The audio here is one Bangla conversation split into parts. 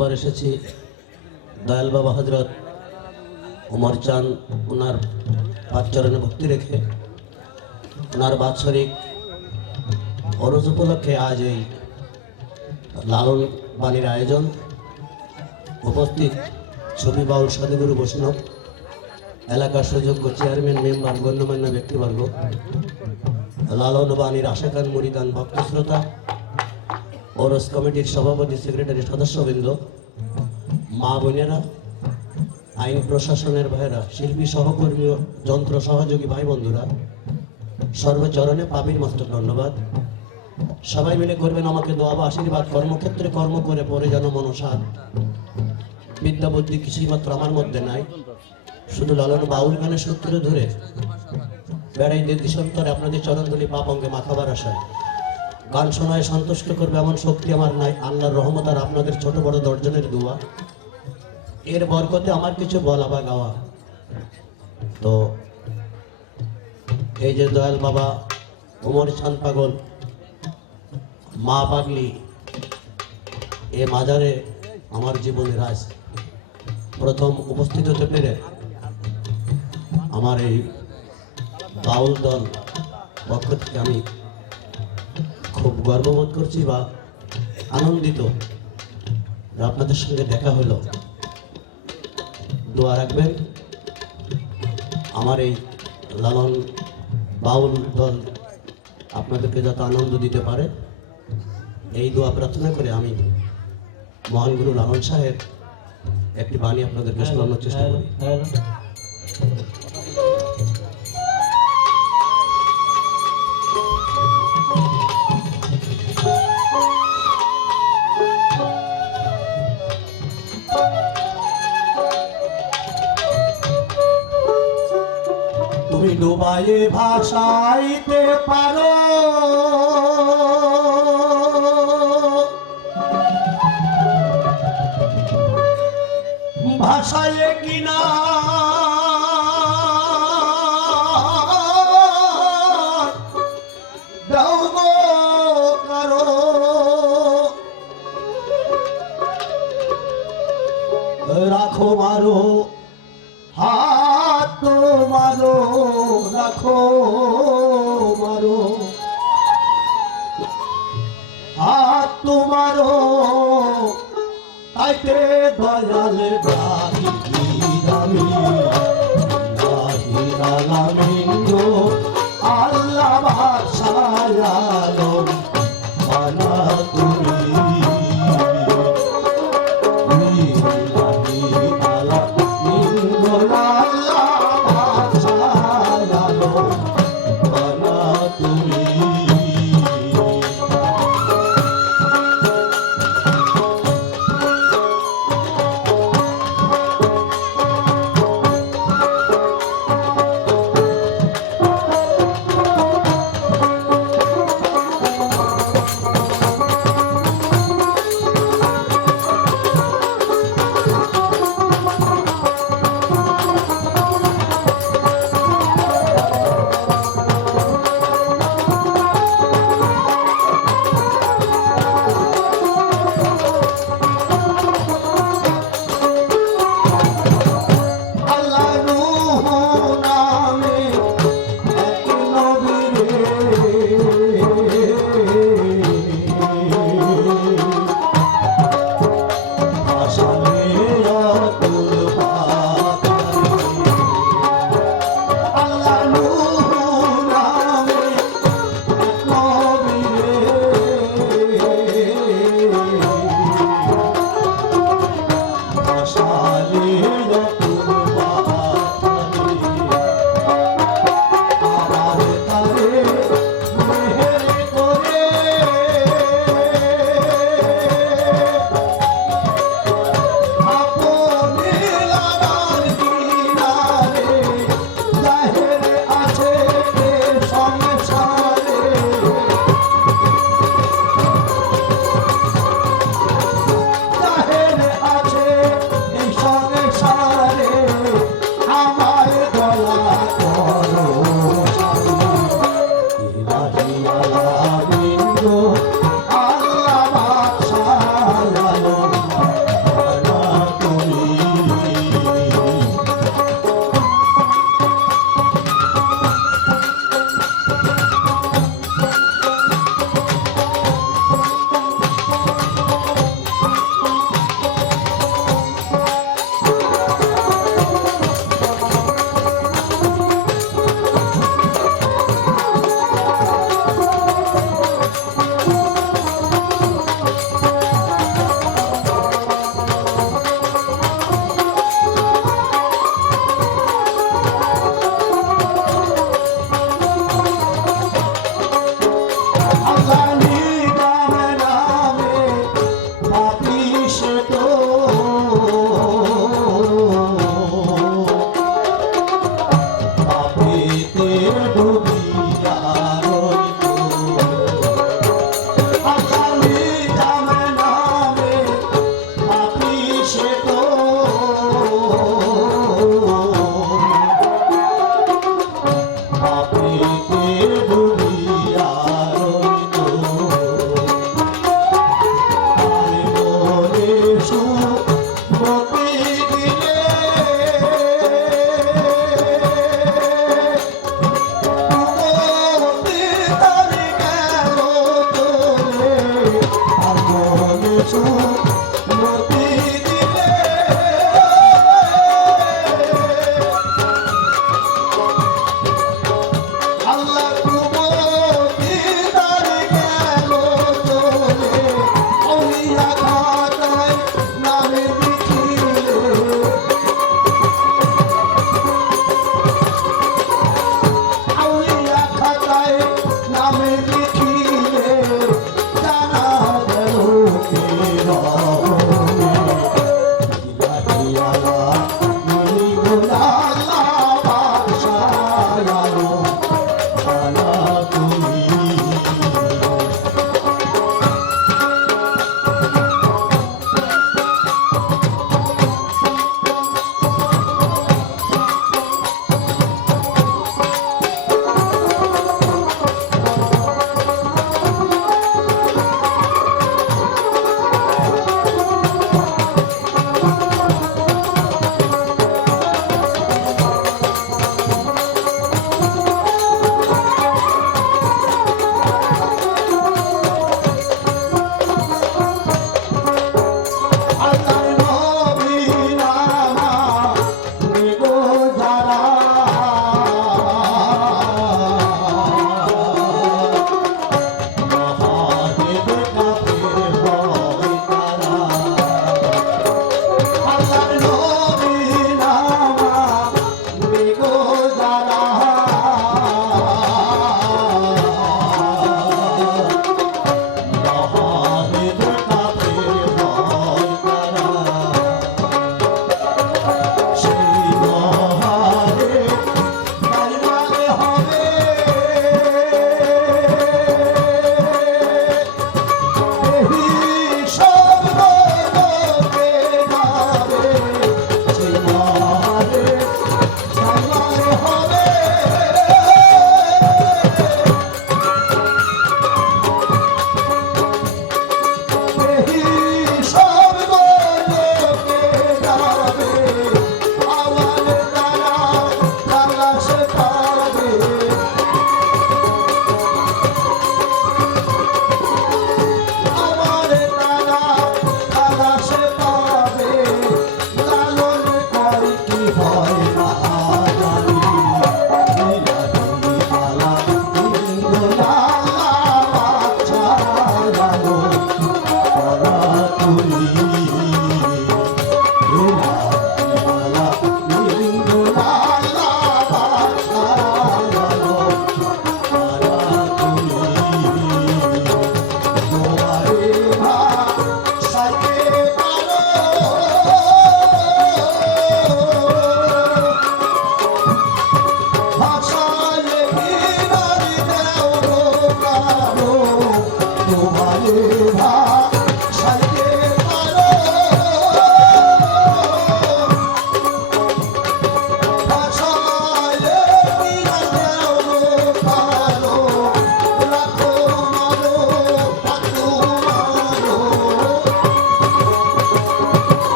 বারবার এসেছি। দয়াল বাবা হজরত উমর চান ওনার চরণে ভক্তি রেখে ওনার বাৎসরিক অরজ উপলক্ষে আজ এই লালন বাণীর আয়োজন উপস্থিত ছবি বাউল সাধুগুরু বৈষ্ণব, এলাকার সুযোগ্য চেয়ারম্যান, মেম্বার, গণ্যমান্য ব্যক্তিবর্গ। লালন বাণীর আশাকান মরিদান ভক্ত শ্রোতা ওরস কমিটির সভাপতি, সেক্রেটারি, সদস্যবৃন্দ, মা বোনেরা, আইন প্রশাসনের ভাইয়েরা, শিল্পী সহকর্মী যন্ত্র সহযোগী ভাই বন্ধুরা, সর্বচরণে পাপির মাস্টার ধন্যবাদ। সবাই মিলে করবেন আমাকে দোয়া বা আশীর্বাদ, কর্মক্ষেত্রে কর্ম করে পরে যেন মনসাদ বিদ্যা বুদ্ধি কিছুই মাত্র আমার মধ্যে নাই। শুধু লালন বাউল গানের সূত্র ধরে বেড়াই দেশান্তরে আপনাদের চরণগুলি পাপ অঙ্গে মাখাবার আশায়। গান শোনায় সন্তুষ্ট করবে এমন শক্তি আমার নাই। আল্লাহর রহমত আর আপনাদের ছোট বড় দর্জনের দোয়া। এর বরকতে আমার কিছু বলা বা গাওয়া। তো এই যে দয়াল বাবা উমর চান পাগল, মা পাগলি, এ মাজারে আমার জীবনে রাজ প্রথম উপস্থিত হতে পেরে আমার এই বাউল দল পক্ষ থেকে আমি খুব গর্ববোধ করছি বা আনন্দিত। আপনাদের সঙ্গে দেখা হলো। দোয়া রাখবেন। আমার এই লালন বাউল দল আপনাদেরকে যত আনন্দ দিতে পারে, এই দোয়া প্রার্থনা করে আমি মহান গুরু লালন সাহেব একটি বাণী আপনাদেরকে শোনানোর চেষ্টা করি। ডুবাইয়ে ভাষাইতে পারো। ভাষায় তাইতে দয়াল ডাকি ডাকি দালামিন্দ্র আল্লাহ ভাষায়ালো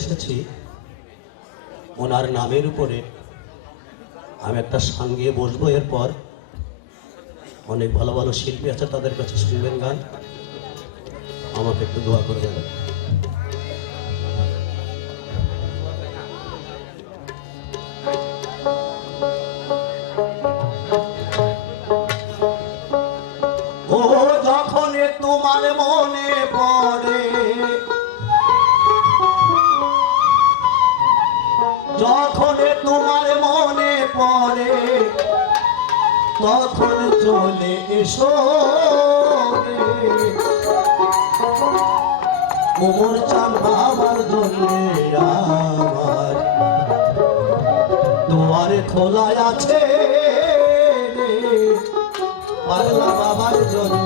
এসেছি, ওনার নামের উপরে আমি একটা সাঙ্গিয়ে বসবো। এরপর অনেক ভালো ভালো শিল্পী আছে, তাদের কাছে শুনবেন গান। আমাকে একটু দোয়া করে দেবেন। কোমর চান বাবার জন্যে আমার দুয়ারে খোলা আছে পাগলা বাবার জন্য।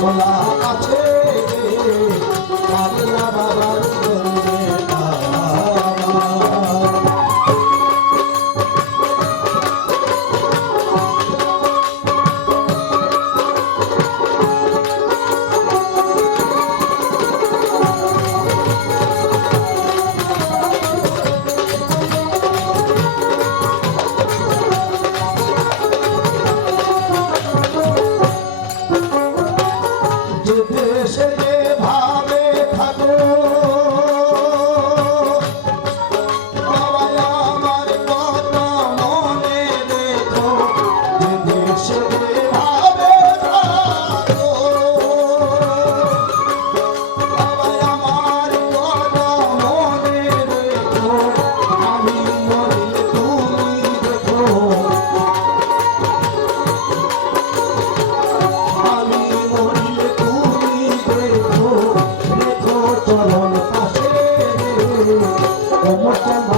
খোলা আছে অনুষ্ঠান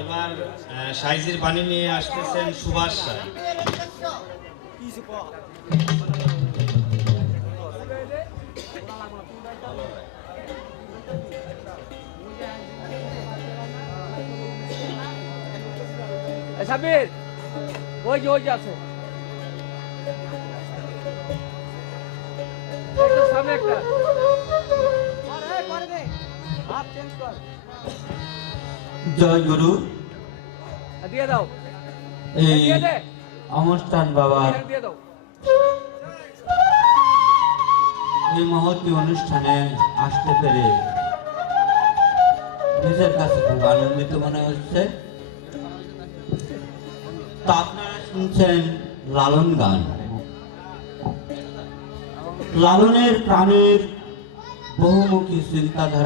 এবার সাইজের নিয়ে আসতেছেন সুভাষ সাই। ওই যে ওই যে আছে। সামনে একটা। জয় গুরু। দিয়ে দাও। এই অনুষ্ঠান বাবার এই মহতি অনুষ্ঠানে আসতে পেরে নিজের কাছে খুব আনন্দিত মনে হচ্ছে। তা আপনারা শুনছেন লালন গান। লালনের প্রাণের বহুমুখী চিন্তাধারা।